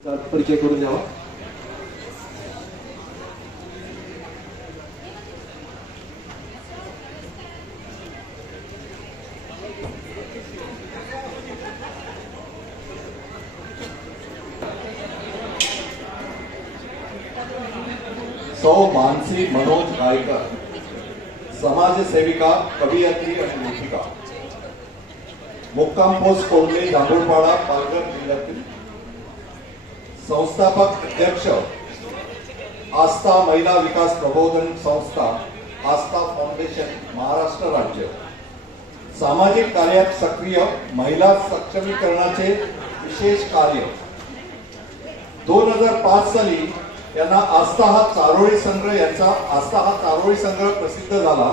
परिचय सौ मानसी मनोज गायकर समाजसेविका कवयित्री आणि लेखिका पोस्ट कोंडले दांगोळपाडा पालघर जिल्ह्यातील संस्थापक अध्यक्ष आस्था महिला विकास प्रबोधन संस्था आस्था फाउंडेशन महाराष्ट्र राज्य. सामाजिक कार्यात सक्रिय महिला सक्षमीकरणाचे विशेष कार्य. दोन हजार पाच साली यांना आस्था हा चारोळी संग्रह यांचा आस्था हा चारोळी संग्रह प्रसिद्ध झाला.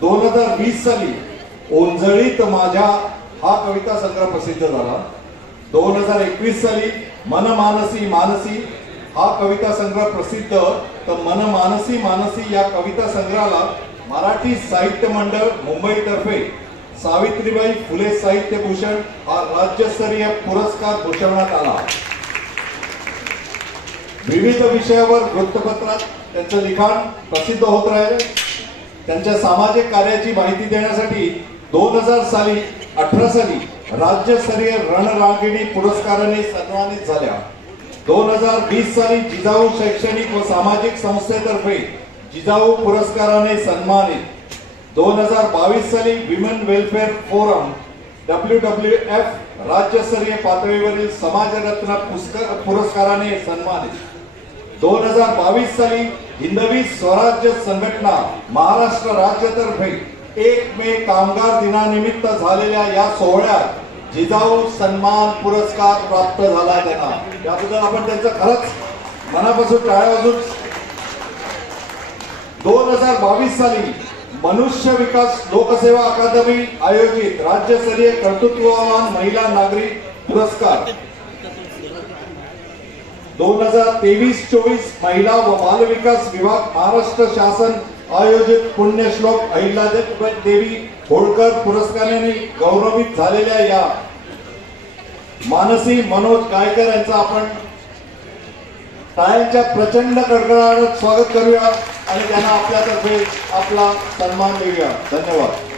दोन हजार वीस साली ओंजळीत माझ्या हा कविता संग्रह प्रसिद्ध झाला. दोन हजार एकवीस साली मनमानसी मानसी हा कविता संग्रह प्रसिद्ध. तर मन मानसी या कविता संग्रहाला मराठी साहित्य मंडळ मुंबईतर्फे सावित्रीबाई फुले साहित्य भूषण हा राज्यस्तरीय पुरस्कार घोषवण्यात आला. विविध विषयावर वृत्तपत्रात त्यांचं लिखाण प्रसिद्ध होत राहिले. त्यांच्या सामाजिक कार्याची माहिती देण्यासाठी दोन हजार साली अठरा साली राज्यस्तरीय रणरागिणी पुरस्काराने सन्मानित झाल्या. दोन हजार वीस साली जिजाऊ शैक्षणिक व सामाजिक संस्थेतर्फे जिजाऊ पुरस्काराने सन्मानित. दोन हजार बावीस साली women welfare forum W W F राज्यस्तरीय पातळीवरील समाजरत्न पुरस्काराने सन्मानित. दोन हजार बावीस साली हिंदवी स्वराज्य संघटना महाराष्ट्र राज्यातर्फे एक मे कामगार दिनानिमित्त झालेल्या या सोहळ्यात जिजाऊ सन्मान पुरस्कार प्राप्त झाला त्यांना. त्याबद्दल आपण त्यांचं खरंच मनापासून टाळ्या वाजून दोन हजार बावीस साली मनुष्य विकास लोकसेवा अकादमी आयोजित राज्यस्तरीय कर्तृत्ववान महिला नागरिक पुरस्कार. दोन हजार तेवीस चोवीस महिला व बाल विकास विभाग महाराष्ट्र शासन आयोजित पुण्यश्लोक अहिल्यादेवी देवी होळकर पुरस्काराने गौरवित झालेल्या या मानसी मनोज गायकर यांचा आपण टाळ्यांच्या प्रचंड कडकडाट स्वागत करूया आणि त्यांना आपल्यातर्फे आपला सन्मान देऊया. धन्यवाद.